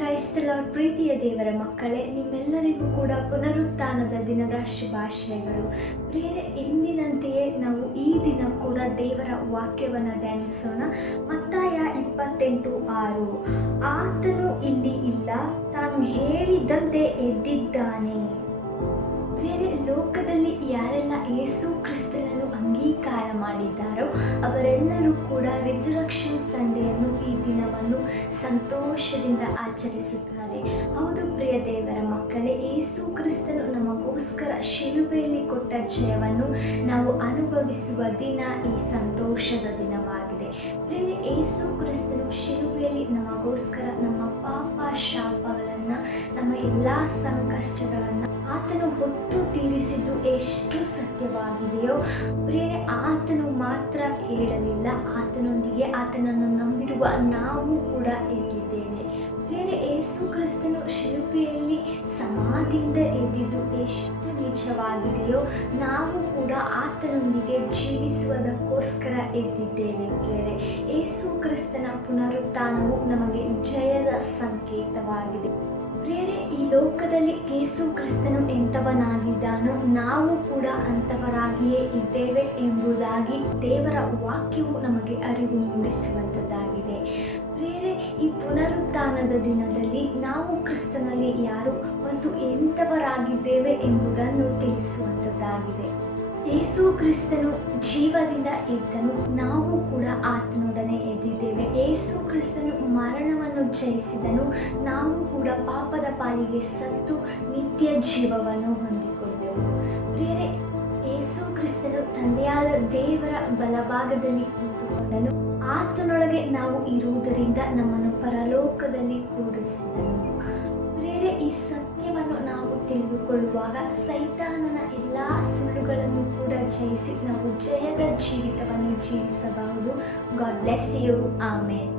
ಕ್ರೈಸ್ತ ಲಾರ್ಡ್ ಪ್ರೀತಿಯ ದೇವರ ಮಕ್ಕಳೇ, ನಿಮ್ಮೆಲ್ಲರಿಗೂ ಕೂಡ ಪುನರುತ್ಥಾನದ ದಿನದ ಶುಭಾಶಯಗಳು. ಪ್ರಿಯರೇ, ಎಂದಿನಂತೆಯೇ ನಾವು ಈ ದಿನ ಕೂಡ ದೇವರ ವಾಕ್ಯವನ್ನು ಧ್ಯಾನಿಸೋಣ. ಮತ್ತಾಯ 28:6, ಆತನು ಇಲ್ಲಿ ಇಲ್ಲ, ತಾನು ಹೇಳಿದಂತೆ ಎದ್ದಿದ್ದಾನೆ. ಪ್ರಿಯರೇ, ಲೋಕದಲ್ಲಿ ಯಾರೆಲ್ಲ ಯೇಸು ಕ್ರಿಸ್ತನನ್ನು ಅಂಗೀಕಾರ ಮಾಡಿದ್ದಾರೋ ಅವರೆಲ್ಲರೂ ಕೂಡ ರಿಸರೆಕ್ಷನ್ ಸಂಡೆಯನ್ನು, ಈ ದಿನವನ್ನು ಸಂತೋಷದಿಂದ ಆಚರಿಸುತ್ತಾರೆ. ಹೌದು ಪ್ರಿಯ ದೇವರ ಮಕ್ಕಳೇ, ಯೇಸು ಕ್ರಿಸ್ತನು ನಮಗೋಸ್ಕರ ಶಿಲುಬೆಯಲ್ಲಿ ಕೊಟ್ಟ ಜಯವನ್ನು ನಾವು ಅನುಭವಿಸುವ ದಿನ ಈ ಸಂತೋಷದ ದಿನವಾಗಿದೆ. ಪ್ರಿಯರೇ, ಯೇಸು ಕ್ರಿಸ್ತನು ಶಿಲುಬೆಯಲ್ಲಿ ನಮಗೋಸ್ಕರ ನಮ್ಮ ಪಾಪ ಶಾಪಗಳನ್ನು, ನಮ್ಮ ಎಲ್ಲ ಸಂಕಷ್ಟಗಳನ್ನು ಆತನು ಹೊತ್ತು ತೀರಿಸಿದ್ದು ಎಷ್ಟು ಸತ್ಯವಾಗಿದೆಯೋ, ಪ್ರಿಯರೇ, ಆತನು ಮಾತ್ರ ಹೇಳಲಿಲ್ಲ, ಆತನೊಂದಿಗೆ ಆತನನ್ನು ನಂಬಿರುವ ನಾವು ಕೂಡ ಎದ್ದಿದ್ದೇವೆ. ಪ್ರಿಯರೇ, ಯೇಸು ಕ್ರಿಸ್ತನು ಶಿಲುಬೆಯಲ್ಲಿ ಸಮಾಧಿಯಿಂದ ಎದ್ದಿದ್ದು ಎಷ್ಟು ನಿಜವಾಗಿದೆಯೋ, ನಾವು ಕೂಡ ಆತನೊಂದಿಗೆ ಜೀವಿಸುವುದಕ್ಕೋಸ್ಕರ ಎದ್ದಿದ್ದೇವೆ. ಪ್ರಿಯರೇ, ಯೇಸು ಕ್ರಿಸ್ತನ ಪುನರುತ್ಥಾನವು ನಮಗೆ ಜಯದ ಸಂಕೇತವಾಗಿದೆ. ಪ್ರಿಯರೇ, ಈ ಲೋಕದಲ್ಲಿ ಯೇಸು ಕ್ರಿಸ್ತನು ಎಂಥವನಾಗಿದ್ದಾನೋ ನಾವು ಕೂಡ ಅಂಥವರಾಗಿಯೇ ಇದ್ದೇವೆ ಎಂಬುದಾಗಿ ದೇವರ ವಾಕ್ಯವು ನಮಗೆ ಅರಿವು ಮೂಡಿಸುವಂಥದ್ದಾಗಿದೆ. ಪ್ರಿಯರೇ, ಈ ಪುನರುತ್ಥಾನದ ದಿನದಲ್ಲಿ ನಾವು ಕ್ರಿಸ್ತನಲ್ಲಿ ಯಾರು ಮತ್ತು ಎಂಥವರಾಗಿದ್ದೇವೆ ಎಂಬುದನ್ನು ತಿಳಿಸುವಂಥದ್ದಾಗಿದೆ. ಯೇಸು ಕ್ರಿಸ್ತನು ಜೀವದಿಂದ ಎದ್ದನು, ನಾವು ಕೂಡ ಆತನೊಡನೆ ಎದ್ದಿದ್ದೇವೆ. ಯೇಸು ಕ್ರಿಸ್ತನು ಮರಣವನ್ನು ಜಯಿಸಿದನು, ನಾವು ಕೂಡ ಪಾಪದ ಪಾಲಿಗೆ ಸತ್ತು ನಿತ್ಯ ಜೀವವನ್ನು ಹೊಂದಿಕೊಂಡೆವು. ಪ್ರಿಯರೇ, ಯೇಸು ಕ್ರಿಸ್ತನು ತಂದೆಯಾದ ದೇವರ ಬಲಭಾಗದಲ್ಲಿ ಕೂತುಕೊಂಡನು, ಆತನೊಳಗೆ ನಾವು ಇರುವುದರಿಂದ ನಮ್ಮನ್ನು ಪರಲೋಕದಲ್ಲಿ ಕೂಡಿಸಿದನು. ಪ್ರಿಯರೇ, ಈ ಸತ್ಯವನ್ನು ನಾವು ತಿಳಿದುಕೊಳ್ಳುವಾಗ ಸೈತಾನನ ಎಲ್ಲ ಸುಳ್ಳುಗಳನ್ನು ಕೂಡ ಜಯಿಸಿ ನಾವು ಜಯದ ಜೀವಿತವನ್ನು ಜೀವಿಸಬಹುದು. God bless you. ಆಮೇನ್.